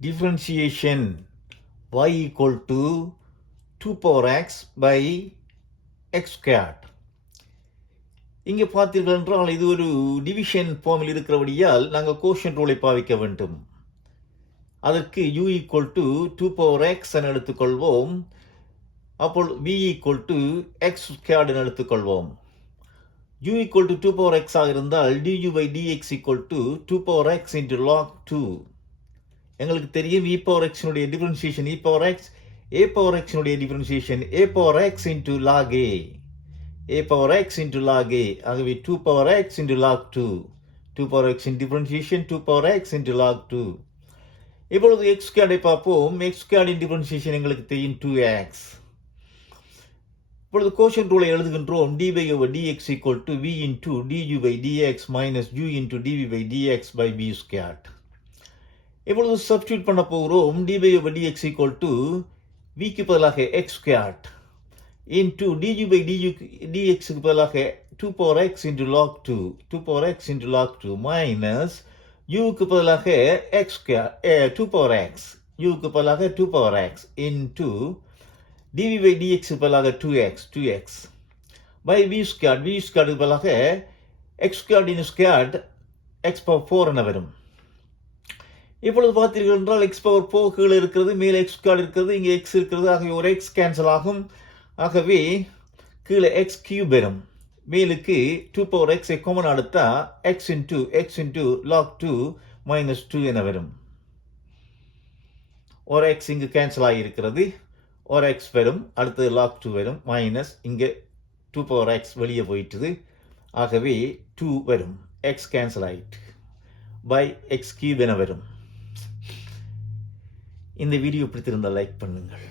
differentiation y equal to 2 power x by x squared. இங்கே பார்த்தீர்கள் என்றால் இது ஒரு டிவிஷன் ஃபார்மில் இருக்கிறபடியால் நாங்கள் கோஷன் ரூலை பாவிக்க வேண்டும். அதற்கு u equal to 2 power x என எடுத்துக்கொள்வோம். அப்போது v equal to x squared என எடுத்துக்கொள்வோம். u equal to 2 power x ஆக இருந்தால் du by dx equal to 2 power x into log 2. எங்களுக்கு தெரியும் e power x உடைய differentiation e power x, a power x உடைய differentiation a power x into log a. a power x into log a. ஆகவே 2 power x into log 2. 2 power x in differentiation 2 power x into log 2. இப்பொழுது x squared பார்ப்போம். x squared in differentiation எங்களுக்கு தெரியும் 2x. இப்பொழுது கோஷன் ரூலை எழுதுகின்றோம். dy over dx equal to v into du by dx minus u into dv by dx by v squared. இப்பொழுது substitute பண்ண போகிறோம். dy over dx equal to v க்கு பதிலாக x squared into du by dx க்கு பதிலாக 2 power x into log 2. 2 power x into log 2 minus u க்கு பதிலாக x squared 2 power x. u க்கு பதிலாக 2 power x into dv by dx க்கு பதிலாக 2x by v squared. v squared க்கு பதிலாக x squared in squared x power 4 என வரும். இப்பொழுது பார்த்தீர்கள் என்றால் x power 4 கீழே இருக்கிறது, மேலே x squared இருக்கிறது, இங்கே x இருக்கிறது. ஆகவே ஒரு x கேன்சல் ஆகும். ஆகவே கீழே x cube வரும். மேலுக்கு 2 power x காமன் எடுத்தா x into log 2 minus 2 என வரும். ஒரு x இங்கு கேன்சல் ஆகியிருக்கிறது. ஒரு x வரும், அடுத்தது log 2 வரும், மைனஸ் இங்கே 2 power x வெளியே போயிட்டுது. ஆகவே 2 வரும், x கேன்சல் ஆகிட்டு by x cube என வரும். இந்த வீடியோ பிடித்திருந்தால் லைக் பண்ணுங்கள்.